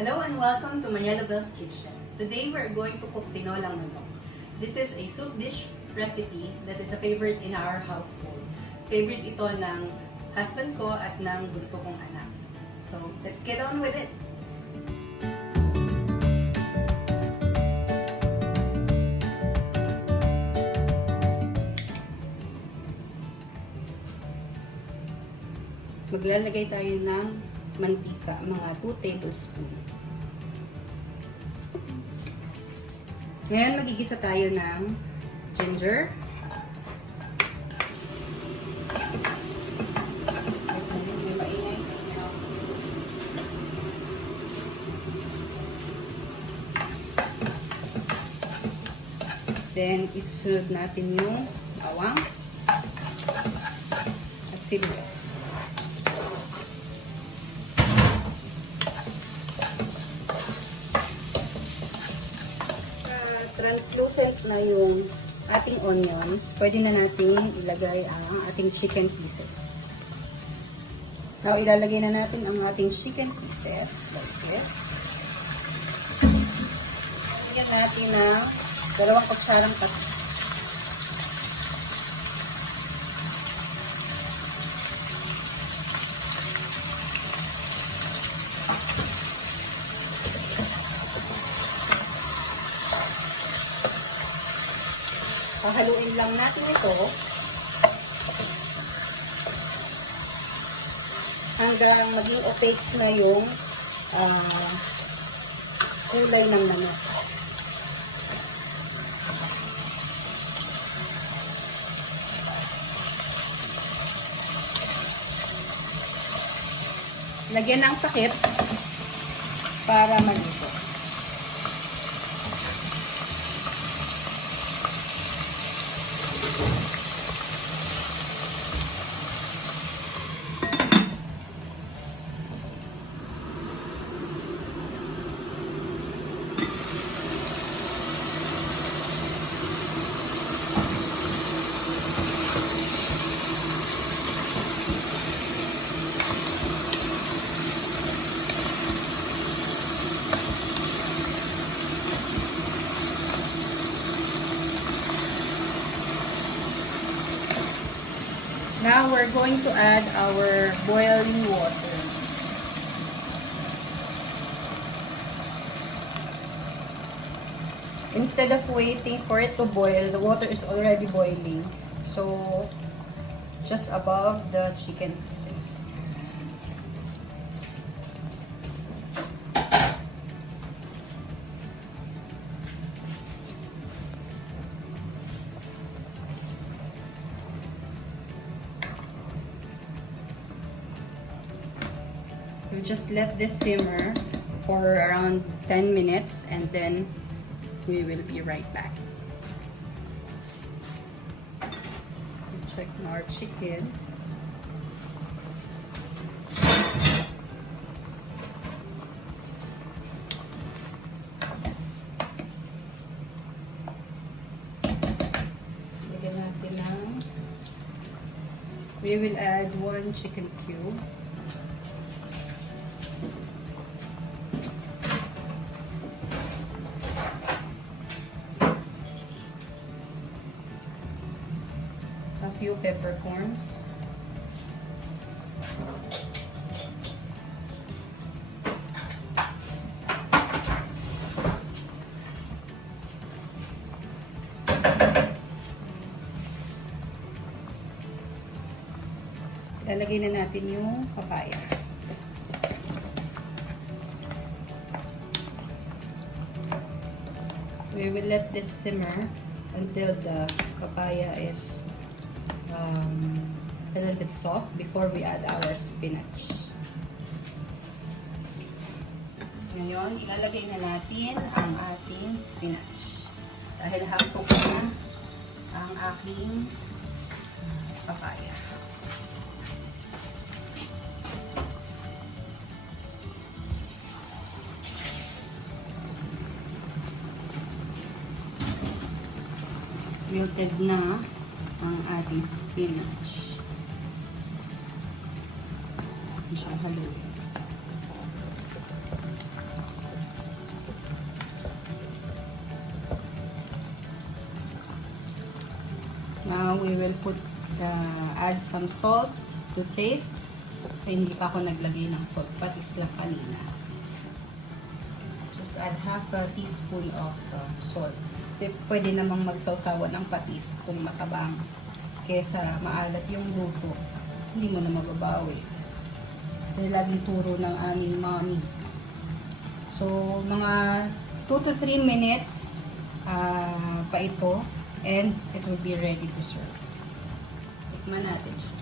Hello and welcome to my Yellow Bell's Kitchen. Today we're going to cook Tinolang Manok. This is a soup dish recipe that is a favorite in our household. Favorite ito ng husband ko at ng bunso kong anak. So, let's get on with it! Maglalagay tayo ng mantika, mga 2 tablespoons. Ngayon, magigisa tayo ng ginger. May maingay. Then, isusunod natin yung bawang at sibuyas. Translucent na yung ating onions, pwede na natin ilagay ang ating chicken pieces. Now, ilalagay na natin ang ating chicken pieces like this. Lagyan natin ng 2 kutsarang patis. Haluin lang natin ito hanggang maging opaque na yung kulay ng manok. Lagyan ng takip para maluto. Now we're going to add our boiling water. Instead of waiting for it to boil, the water is already boiling. So, just above the chicken pieces. We just let this simmer for around 10 minutes and then we will be right back. Check our chicken. Lagyan natin ng, we will add 1 chicken cube. A few peppercorns. Lalagay na natin yung papaya. We will let this simmer until the papaya is a little bit soft before we add our spinach. Ngayon, ilalagay na natin ang ating spinach. Dahil half-cook na ang aking papaya. Wilted na ang ating spinach. Siya haluin. we will add some salt to taste. So, hindi pa ako naglagay ng salt. Patis lang kanina. Just add half a teaspoon of salt. Kasi pwede namang magsawsawa ng patis kung matabang. Kesa maalat yung luto, hindi mo na mababawi. Ito laging turo ng aming mommy. So, mga 2 to 3 minutes pa ito and it will be ready to serve. Tikman natin siya.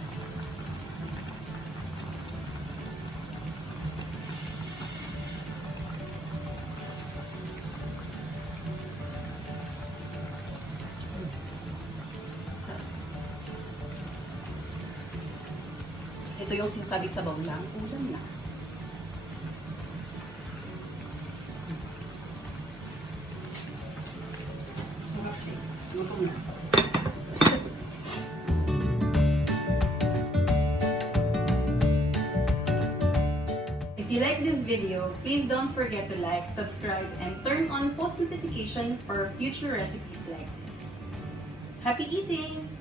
Ito yung sinasabi sa baulang ulam na. If you like this video, please don't forget to like, subscribe, and turn on post notification for future recipes like this. Happy eating!